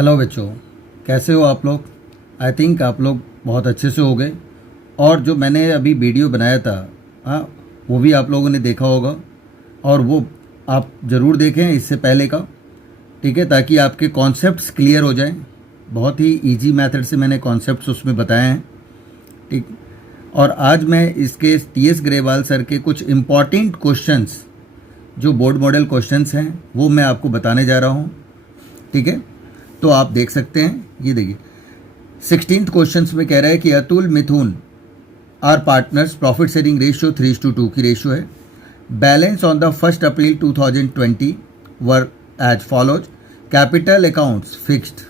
Hello बच्चों, कैसे हो आप लोग। आई थिंक आप लोग बहुत अच्छे से हो गए। और जो मैंने अभी वीडियो बनाया था, हाँ, वो भी आप लोगों ने देखा होगा और वो आप ज़रूर देखें इससे पहले का, ठीक है, ताकि आपके कॉन्सेप्ट्स क्लियर हो जाएं। बहुत ही इजी मेथड से मैंने कॉन्सेप्ट्स उसमें बताए हैं, ठीक। और आज मैं इसके टीएस ग्रेवाल सर के कुछ इम्पॉर्टेंट क्वेश्चंस, जो बोर्ड मॉडल क्वेश्चंस हैं, वो मैं आपको बताने जा रहा हूँ, ठीक है। तो आप देख सकते हैं, ये देखिए 16th क्वेश्चन में कह रहा है कि Atul Mithun are partners, profit sharing ratio 3:2 की रेशियो है। Balance on the 1 April 2020 were as follows. Capital accounts fixed.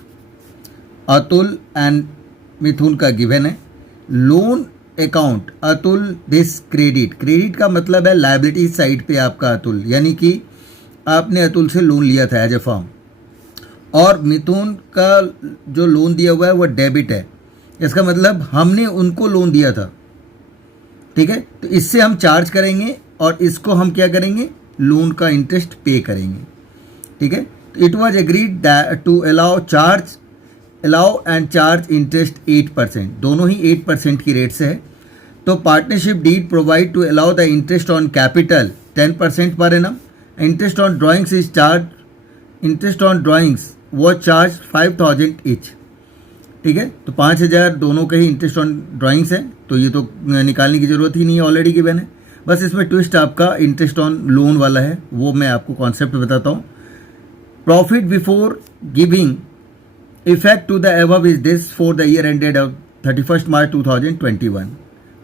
Atul and Mithun का गिवन है। Loan account Atul this credit, credit का मतलब है लायबिलिटी साइड पे आपका अतुल, यानी कि आपने अतुल से लोन लिया था एज ए फर्म, और मिथुन का जो लोन दिया हुआ है वो डेबिट है। इसका मतलब हमने उनको लोन दिया था, ठीक है। तो इससे हम चार्ज करेंगे और इसको हम क्या करेंगे, लोन का इंटरेस्ट पे करेंगे, ठीक है। तो it was agreed to allow and charge interest 8%, दोनों ही 8% की रेट से है। तो partnership deed provide to allow the interest on capital 10% per annum. Interest on drawings is charge, interest on drawings वो चार्ज 5000 ईच, ठीक है। तो 5000 दोनों के ही इंटरेस्ट ऑन ड्राइंग्स है, तो ये तो निकालने की ज़रूरत ही नहीं है, ऑलरेडी गिवन है। बस इसमें ट्विस्ट आपका इंटरेस्ट ऑन लोन वाला है, वो मैं आपको कॉन्सेप्ट बताता हूँ। Profit before giving effect to the above is this for the year ended 31 March 2021।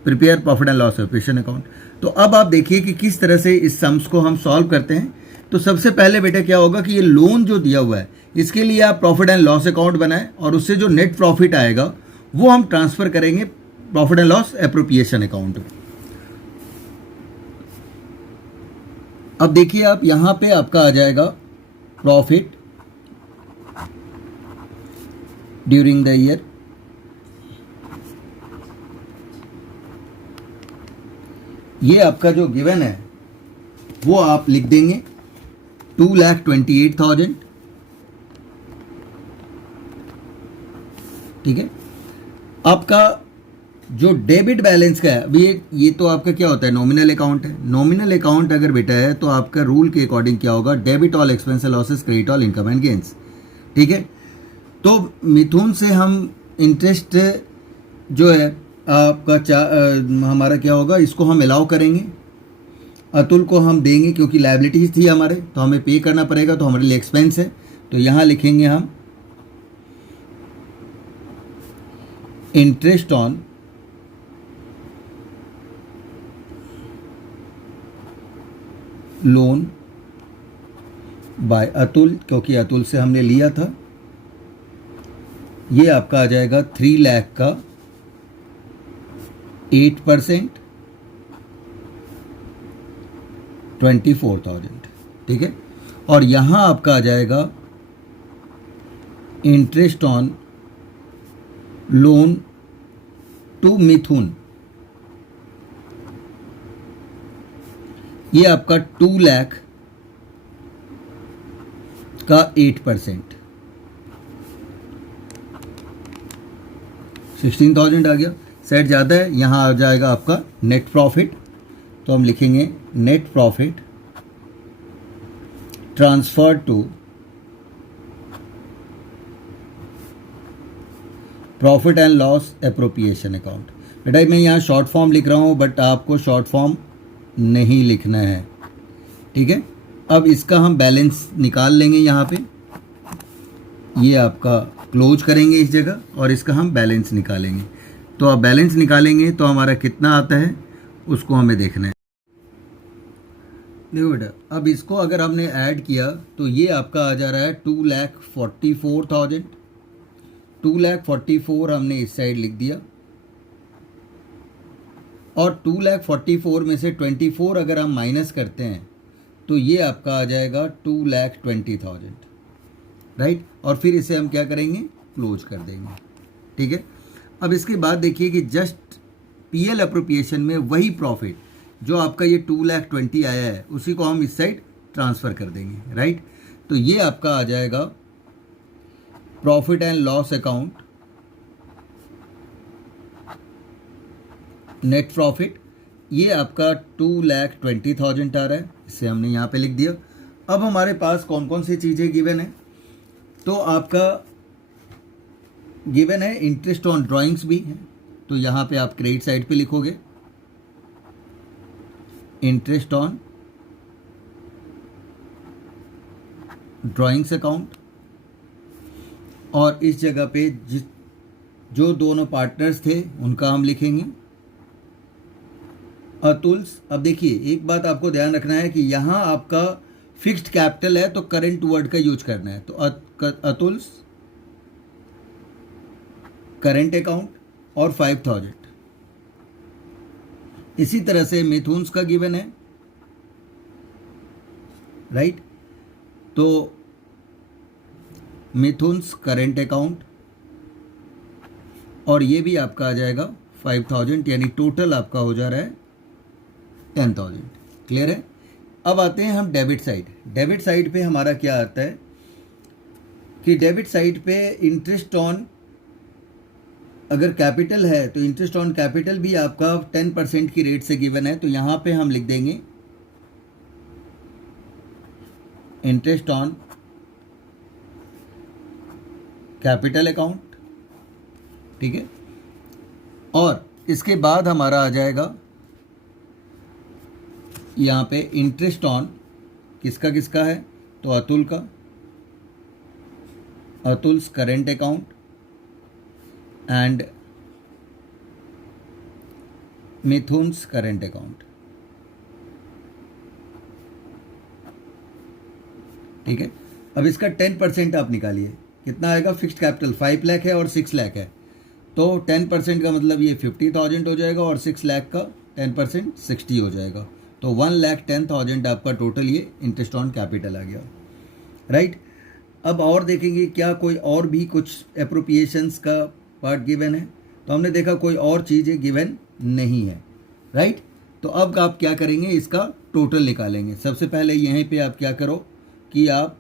Prepare profit and loss operation account. तो अब आप देखिए कि किस तरह से इस सम्स को हम सॉल्व करते हैं। तो सबसे पहले बेटा क्या होगा कि ये लोन जो दिया हुआ है, इसके लिए आप प्रॉफिट एंड लॉस अकाउंट बनाएं और उससे जो नेट प्रॉफिट आएगा वो हम ट्रांसफर करेंगे profit and loss appropriation account में। अब देखिए आप यहां पे आपका आ जाएगा प्रॉफिट ड्यूरिंग द ईयर, ये आपका जो गिवन है वो आप लिख देंगे 2,28,000, ठीक है। आपका जो डेबिट बैलेंस का है, अभी ये तो आपका क्या होता है, नॉमिनल अकाउंट है। नॉमिनल अकाउंट अगर बेटा है तो आपका रूल के अकॉर्डिंग क्या होगा, debit all expense losses, credit all income and gains, ठीक है। तो मिथुन से हम इंटरेस्ट जो है आपका हमारा क्या होगा, इसको हम अलाउ करेंगे। अतुल को हम देंगे क्योंकि लायबिलिटीज थी हमारे, तो हमें पे करना पड़ेगा, तो हमारे लिए एक्सपेंस है। तो यहाँ लिखेंगे हम interest on loan by Atul, क्योंकि अतुल से हमने लिया था। ये आपका आ जाएगा 3 लाख का 8%, 24,000, ठीक है। और यहां आपका आ जाएगा इंटरेस्ट ऑन लोन टू मिथुन, ये आपका 2 लाख का 8%, 16,000 आ गया। सेट ज़्यादा है, यहाँ आ जाएगा आपका नेट प्रॉफिट। तो हम लिखेंगे net profit transfer to profit and loss appropriation account. बेटा मैं यहाँ शॉर्ट फॉर्म लिख रहा हूँ, बट आपको शॉर्ट फॉर्म नहीं लिखना है, ठीक है। अब इसका हम बैलेंस निकाल लेंगे, यहाँ पे ये आपका क्लोज करेंगे इस जगह और इसका हम बैलेंस निकालेंगे। तो आप बैलेंस निकालेंगे तो हमारा कितना आता है उसको हमें देखना है। देखो बेटा, अब इसको अगर हमने ऐड किया तो ये आपका आ जा रहा है 2,44,000। 2,44,000 हमने इस साइड लिख दिया, और 2,44,000 में से 24 अगर हम माइनस करते हैं तो ये आपका आ जाएगा 2,20,000, राइट। और फिर इसे हम क्या करेंगे, क्लोज कर देंगे, ठीक है। अब इसके बाद देखिए कि जस्ट पीएल अप्रोप्रिएशन में वही प्रॉफिट जो आपका ये 2,20,000 आया है उसी को हम इस साइड ट्रांसफ़र कर देंगे, राइट। तो ये आपका आ जाएगा profit and loss account, net profit, ये आपका 2,20,000 आ रहा है, इसे हमने यहाँ पे लिख दिया। अब हमारे पास कौन कौन सी चीज़ें गिवन है, तो आपका गिवन है इंटरेस्ट ऑन ड्राइंग्स भी है, तो यहाँ पे आप क्रेडिट साइड पे लिखोगे इंटरेस्ट ऑन ड्राइंग्स अकाउंट, और इस जगह पे जो दोनों पार्टनर्स थे उनका हम लिखेंगे अतुल्स। अब देखिए एक बात आपको ध्यान रखना है कि यहाँ आपका फिक्स्ड कैपिटल है तो करंट वर्ड का यूज करना है, तो अतुल्स करंट अकाउंट और 5,000। इसी तरह से मिथुन्स का गिवन है, राइट, तो मिथुन्स करंट अकाउंट और ये भी आपका आ जाएगा 5,000, यानी टोटल आपका हो जा रहा है 10,000। क्लियर है। अब आते हैं हम डेबिट साइड। डेबिट साइड पे हमारा क्या आता है कि डेबिट साइड पे इंटरेस्ट ऑन, अगर कैपिटल है तो इंटरेस्ट ऑन कैपिटल भी आपका 10% की रेट से गिवन है, तो यहाँ पे हम लिख देंगे इंटरेस्ट ऑन कैपिटल अकाउंट, ठीक है। और इसके बाद हमारा आ जाएगा यहाँ पे इंटरेस्ट ऑन किसका किसका है, तो अतुल का, Atul's current account and Mithun's current account, ठीक है। अब इसका 10% आप निकालिए, कितना आएगा, फिक्स्ड कैपिटल 5 लाख है और 6 लाख है, तो 10% का मतलब ये 50,000 हो जाएगा और 6 लाख का 10% 60 हो जाएगा, तो 1,10,000 आपका टोटल ये इंटरेस्ट ऑन कैपिटल आ गया, राइट। अब और देखेंगे क्या कोई और भी कुछ एप्रोप्रिएशंस का पार्ट गिवन है, तो हमने देखा कोई और चीज़ें गिवन नहीं है, राइट। तो अब आप क्या करेंगे, इसका टोटल निकालेंगे। सबसे पहले यहीं पे आप क्या करो कि आप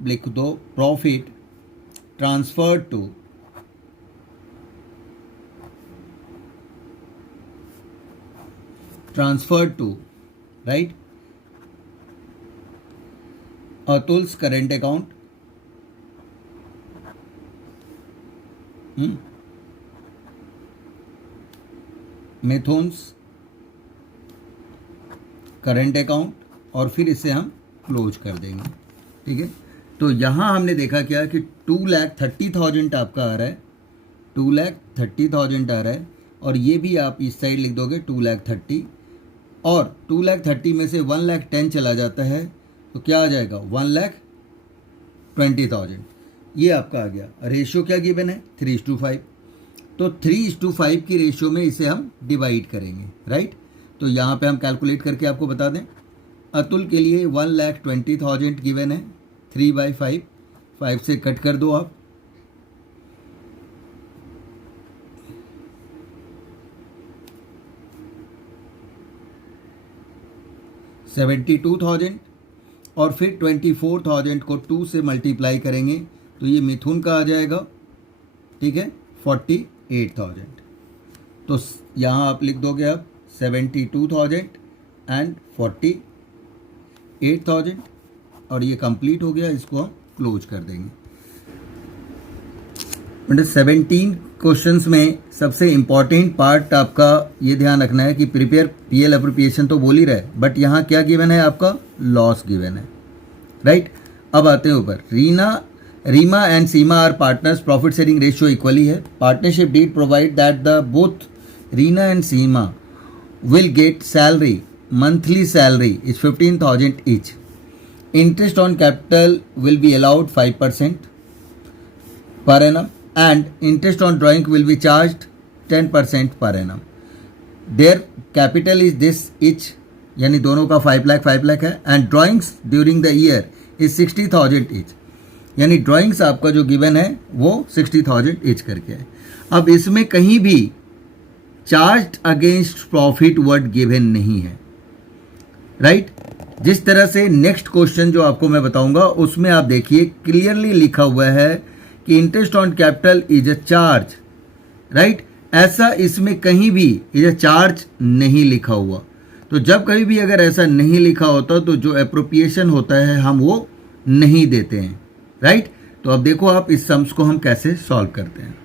लिख दो profit transferred to right Atul's current account, Mithun's current account, और फिर इसे हम क्लोज कर देंगे, ठीक है। तो यहाँ हमने देखा क्या कि 2,30,000 आपका आ रहा है, 2,30,000 आ रहा है, और ये भी आप इस साइड लिख दोगे 2,30,000, और 2,30,000 में से 1,10,000 चला जाता है तो क्या आ जाएगा 1,20,000, ये आपका आ गया। रेशियो क्या गिवन है 3:5, तो 3:5 की रेशियो में इसे हम डिवाइड करेंगे, राइट। तो यहाँ पे हम कैलकुलेट करके आपको बता दें, अतुल के लिए 1,20,000 गिवन है, 3/5, 5 से कट कर दो आप, $72,000, और फिर 24,000 को 2 से मल्टीप्लाई करेंगे तो ये मिथुन का आ जाएगा, ठीक है, 48,000। तो यहाँ आप लिख दोगे अब 72,000 एंड 48,000, और ये कंप्लीट हो गया, इसको हम क्लोज कर देंगे। 17 क्वेश्चंस में सबसे इम्पॉर्टेंट पार्ट आपका ये ध्यान रखना है कि प्रिपेयर पीएल एप्रोप्रिएशन तो बोल ही रहा है, बट यहाँ क्या गिवन है आपका, लॉस गिवन है, राइट। अब आते हैं ऊपर, Reema and Seema are partners, profit sharing ratio equally है। Partnership deed provide that the both Rina and Seema will get salary, monthly salary is 15,000 each. Interest on capital will be allowed 5% per annum, and interest on drawing will be charged 10% per annum. Their capital is this each, यानी दोनों का 5 लाख है, and drawings during the year is 60,000 each, यानी drawings आपका जो given है वो 60,000 each करके है। अब इसमें कहीं भी charge against profit word given नहीं है, राइट। जिस तरह से नेक्स्ट क्वेश्चन जो आपको मैं बताऊंगा उसमें आप देखिए क्लियरली लिखा हुआ है कि interest on capital is a charge, right. ऐसा इसमें कहीं भी इज अ चार्ज नहीं लिखा हुआ। तो जब कभी भी अगर ऐसा नहीं लिखा होता तो जो अप्रोप्रिएशन होता है हम वो नहीं देते हैं, राइट। तो अब देखो आप इस सम्स को हम कैसे सॉल्व करते हैं।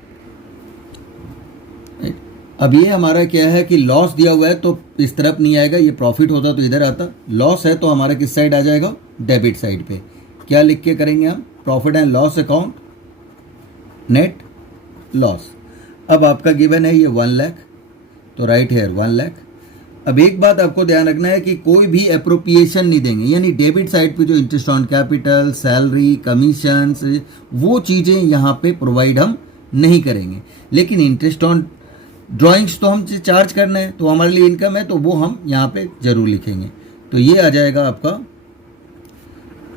अब ये हमारा क्या है कि लॉस दिया हुआ है तो इस तरफ नहीं आएगा, ये प्रॉफिट होता तो इधर आता। लॉस है तो हमारा किस साइड आ जाएगा, डेबिट साइड पे। क्या लिख के करेंगे हम, profit and loss account, net loss. अब आपका गिवन है ये 1 लाख, तो राइट हेयर 1 लाख। अब एक बात आपको ध्यान रखना है कि कोई भी अप्रोप्रिएशन नहीं देंगे, यानी डेबिट साइड पे जो interest on capital, salary, commissions, वो चीज़ें यहाँ पे प्रोवाइड हम नहीं करेंगे। लेकिन इंटरेस्ट ऑन ड्राइंग्स तो हम चार्ज करना है, तो हमारे लिए इनकम है, तो वो हम यहाँ पे जरूर लिखेंगे। तो ये आ जाएगा आपका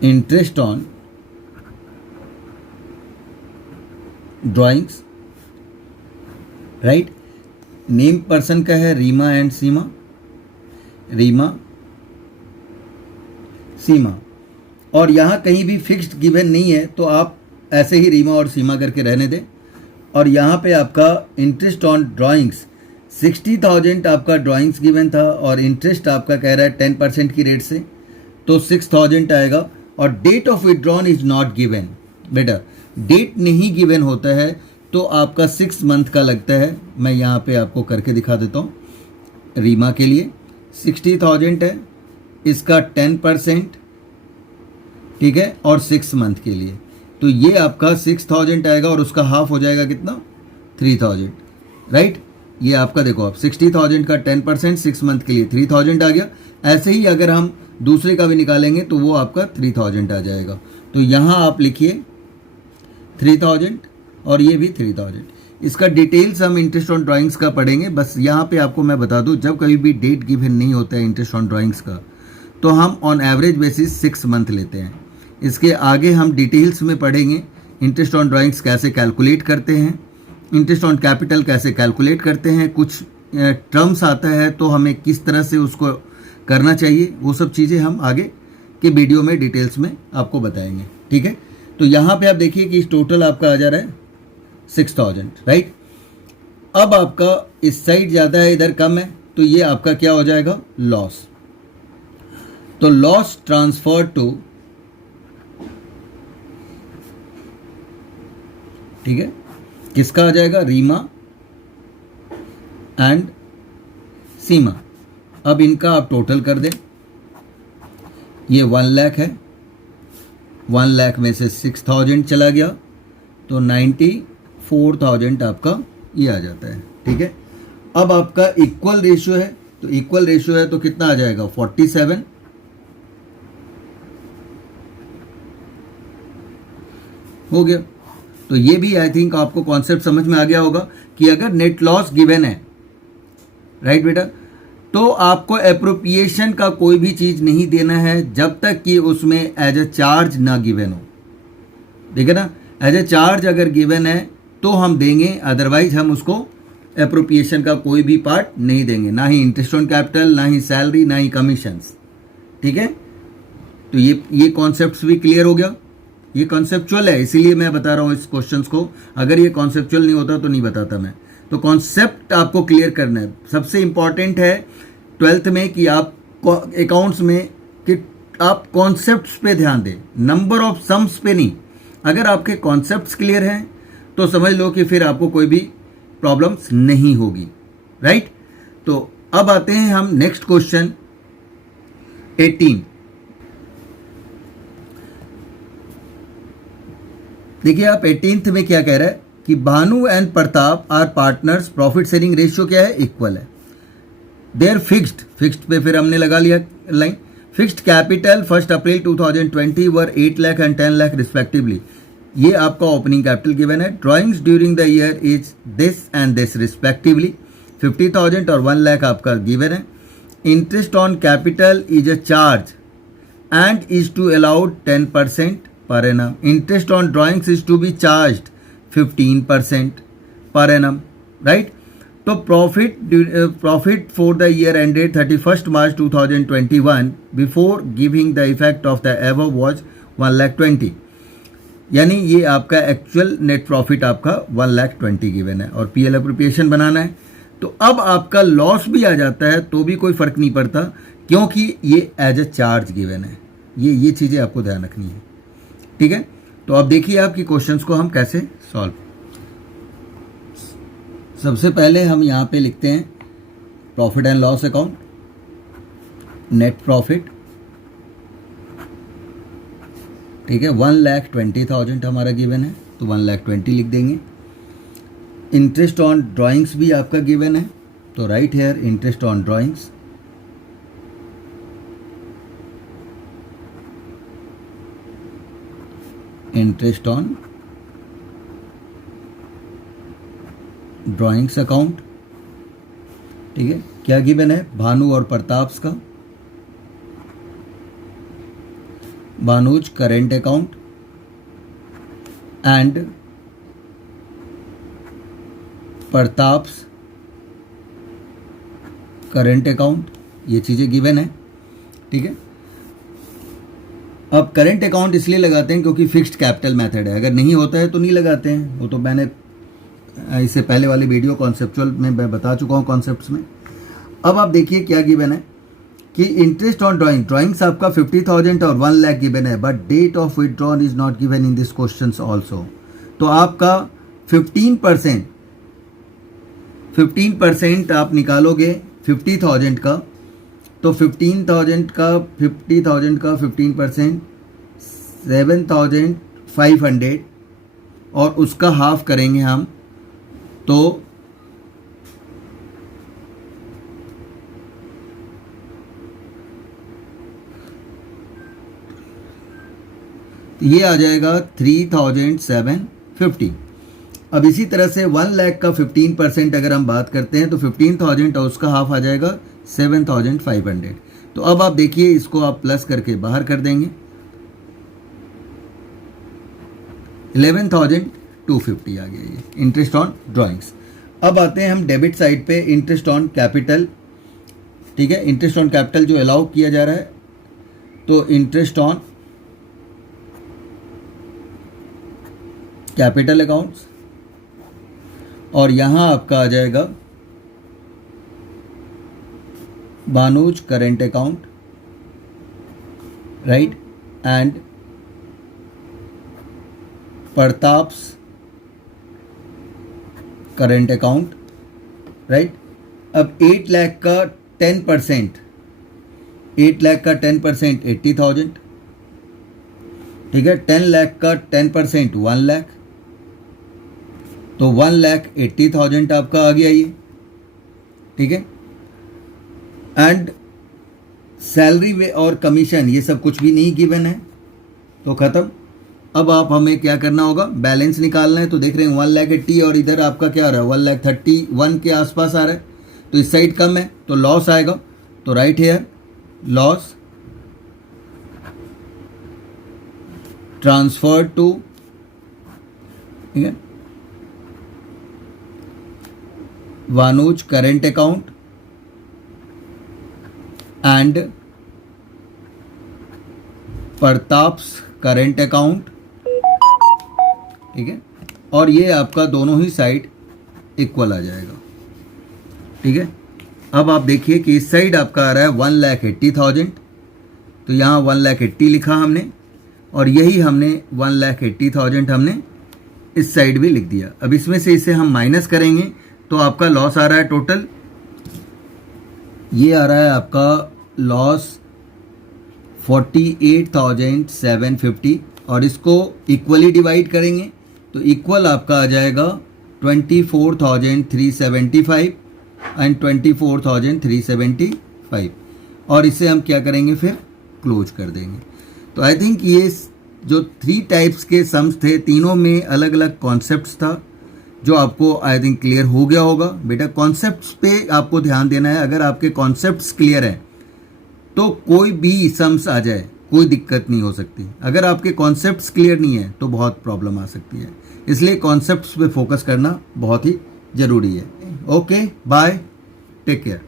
interest on drawings, right. Name person का है रीमा एंड सीमा, रीमा सीमा। और यहाँ कहीं भी फिक्स्ड गिवन नहीं है तो आप ऐसे ही रीमा और सीमा करके रहने दें। और यहाँ पे आपका इंटरेस्ट ऑन ड्राइंग्स 60,000 आपका ड्राइंग्स गिवन था और इंटरेस्ट आपका कह रहा है 10% की रेट से, तो 6,000 आएगा। और date of withdrawn is not given, बेटा डेट नहीं गिवन होता है तो आपका 6 मंथ का लगता है। मैं यहाँ पे आपको करके दिखा देता हूँ। रीमा के लिए 60,000 है, इसका 10%, ठीक है, और 6 मंथ के लिए तो ये आपका 6,000 आएगा और उसका हाफ हो जाएगा कितना, 3,000, राइट। ये आपका देखो आप 60,000 का 10% 6 मंथ के लिए 3,000 आ गया। ऐसे ही अगर हम दूसरे का भी निकालेंगे तो वो आपका 3,000 आ जाएगा। तो यहाँ आप लिखिए 3,000 और ये भी 3,000। इसका डिटेल्स हम इंटरेस्ट ऑन ड्राइंग्स का पढ़ेंगे। बस यहाँ पे आपको मैं बता दूँ, जब कभी भी डेट गिवन नहीं होता है इंटरेस्ट ऑन ड्राइंग्स का तो हम ऑन एवरेज बेसिस 6 मंथ लेते हैं। इसके आगे हम डिटेल्स में पढ़ेंगे इंटरेस्ट ऑन ड्राइंग्स कैसे कैलकुलेट करते हैं, इंटरेस्ट ऑन कैपिटल कैसे कैलकुलेट करते हैं, कुछ टर्म्स आता है तो हमें किस तरह से उसको करना चाहिए, वो सब चीज़ें हम आगे के वीडियो में डिटेल्स में आपको बताएंगे, ठीक है। तो यहाँ पे आप देखिए कि टोटल आपका आ जा रहा है 6,000, राइट। अब आपका इस साइड ज़्यादा है, इधर कम है, तो ये आपका क्या हो जाएगा, लॉस। तो लॉस ट्रांसफर टू, ठीक है, किसका आ जाएगा, रीमा एंड सीमा। अब इनका आप टोटल कर दें, ये 1 लाख है, 1 लाख में से 6,000 चला गया तो 94,000 आपका ये आ जाता है, ठीक है। अब आपका इक्वल रेशियो है, तो इक्वल रेशियो है तो कितना आ जाएगा, 47 हो गया। तो ये भी आई थिंक आपको कॉन्सेप्ट समझ में आ गया होगा कि अगर नेट लॉस गिवन है, राइट बेटा, तो आपको एप्रोप्रिएशन का कोई भी चीज़ नहीं देना है जब तक कि उसमें एज अ चार्ज ना गिवन हो, ठीक है ना। एज अ चार्ज अगर गिवन है तो हम देंगे, अदरवाइज हम उसको एप्रोप्रिएशन का कोई भी पार्ट नहीं देंगे, ना ही इंटरेस्ट ऑन कैपिटल, ना ही सैलरी, ना ही कमीशंस, ठीक है। तो ये कॉन्सेप्ट्स भी क्लियर हो गया। ये कॉन्सेप्चुअल है, इसीलिए मैं बता रहा हूँ इस क्वेश्चंस को। अगर ये कॉन्सेप्चुअल नहीं होता तो नहीं बताता मैं। तो कॉन्सेप्ट आपको क्लियर करना है। सबसे इंपॉर्टेंट है 12th में कि आप अकाउंट्स में कि आप कॉन्सेप्ट्स पे ध्यान दें, नंबर ऑफ सम्स पे नहीं। अगर आपके कॉन्सेप्ट्स क्लियर हैं तो समझ लो कि फिर आपको कोई भी प्रॉब्लम्स नहीं होगी, राइट। तो अब आते हैं हम नेक्स्ट क्वेश्चन 18। देखिए आप 18th में क्या कह रहा है कि Bhanu and Pratap are partners, profit sharing ratio क्या है, इक्वल है। देयर फिक्स्ड पे फिर हमने लगा लिया line, fixed capital 1 April 2020 were 8 lakh and 10 lakh respectively. ये आपका ओपनिंग कैपिटल गिवन है। Drawings during the year is this and this respectively, 50,000 और 1 लाख आपका गिवन है। Interest on capital is a charge and is to allowed 10% per annum. Interest on drawings is to be charged 15% per annum, right? तो profit for the year ended 31st March 2021 before giving the effect of the above was 1,20,000. यानी ये आपका actual net profit आपका 1,20,000 given है और PL appropriation बनाना है। तो अब आपका लॉस भी आ जाता है तो भी कोई फ़र्क नहीं पड़ता, क्योंकि ये एज अ चार्ज गिवन है। ये चीज़ें आपको ध्यान रखनी है, ठीक है। तो अब देखिए आपकी क्वेश्चंस को हम कैसे सॉल्व। सबसे पहले हम यहाँ पे लिखते हैं profit and loss account, net profit, ठीक है। 1,20,000 हमारा गिवन है तो 1,20,000 लिख देंगे। इंटरेस्ट ऑन ड्राइंग्स भी आपका गिवन है तो right here interest on drawings. Interest on drawings account, ठीक है। क्या गिवन है? भानु और प्रताप्स का, Bhanu's current account and Pratap's current account, ये चीज़ें गिवन है, ठीक है। अब करेंट अकाउंट इसलिए लगाते हैं क्योंकि फिक्स्ड कैपिटल मेथड है, अगर नहीं होता है तो नहीं लगाते हैं। वो तो मैंने इससे पहले वाली वीडियो कॉन्सेप्चुअल में मैं बता चुका हूँ कॉन्सेप्ट्स में। अब आप देखिए क्या गिवन है कि इंटरेस्ट ऑन ड्राइंग्स आपका 50,000 और 1,00,000 गिवन है, but date of withdrawn is not given in this question also. तो आपका 15% आप निकालोगे 50,000 का, तो 15,000 का 15% 7,500 और उसका हाफ करेंगे हम तो ये आ जाएगा 3,750। अब इसी तरह से 1,00,000 का 15% अगर हम बात करते हैं तो 15,000 और उसका हाफ आ जाएगा 7,500। तो अब आप देखिए इसको आप प्लस करके बाहर कर देंगे 11,250 आ गया ये इंटरेस्ट ऑन ड्राइंग्स। अब आते हैं हम डेबिट साइड पे, इंटरेस्ट ऑन कैपिटल, ठीक है। इंटरेस्ट ऑन कैपिटल जो अलाउ किया जा रहा है तो इंटरेस्ट ऑन कैपिटल अकाउंट्स और यहां आपका आ जाएगा Bhanuj current account, right, and Pratap's current account, right. अब 8,00,000 का 10%, 8,00,000 का 10% 80,000, ठीक है। 10,00,000 का 10% 1,00,000, तो 1,80,000 आपका आ गया ये, ठीक है। एंड सैलरी और कमीशन ये सब कुछ भी नहीं गिवन है तो ख़त्म। अब आप हमें क्या करना होगा, बैलेंस निकालना है। तो देख रहे हैं 1,80,000 और इधर आपका क्या आ रहा है 1,31,000 के आसपास आ रहा है, तो इस साइड कम है तो लॉस आएगा। तो right here loss transfer to, ठीक है, Bhanuj current account and Pratap's current account, ठीक है। और ये आपका दोनों ही साइड इक्वल आ जाएगा, ठीक है। अब आप देखिए कि इस साइड आपका आ रहा है 1,80,000, तो यहाँ 1,80,000 लिखा हमने और यही हमने 1,80,000 हमने इस साइड भी लिख दिया। अब इसमें से इसे हम माइनस करेंगे तो आपका लॉस आ रहा है टोटल, ये आ रहा है आपका लॉस 48,750 और इसको इक्वली डिवाइड करेंगे तो इक्वल आपका आ जाएगा 24,375 एंड 24,375 और इसे हम क्या करेंगे फिर क्लोज कर देंगे। तो आई थिंक ये जो 3 टाइप्स के सम्स थे तीनों में अलग अलग कॉन्सेप्ट्स था जो आपको आई थिंक क्लियर हो गया होगा। बेटा कॉन्सेप्ट्स पे आपको ध्यान देना है, अगर आपके कॉन्सेप्ट्स क्लियर हैं तो कोई भी सम्स आ जाए कोई दिक्कत नहीं हो सकती। अगर आपके कॉन्सेप्ट्स क्लियर नहीं है तो बहुत प्रॉब्लम आ सकती है, इसलिए कॉन्सेप्ट्स पे फोकस करना बहुत ही ज़रूरी है। Okay bye, take care.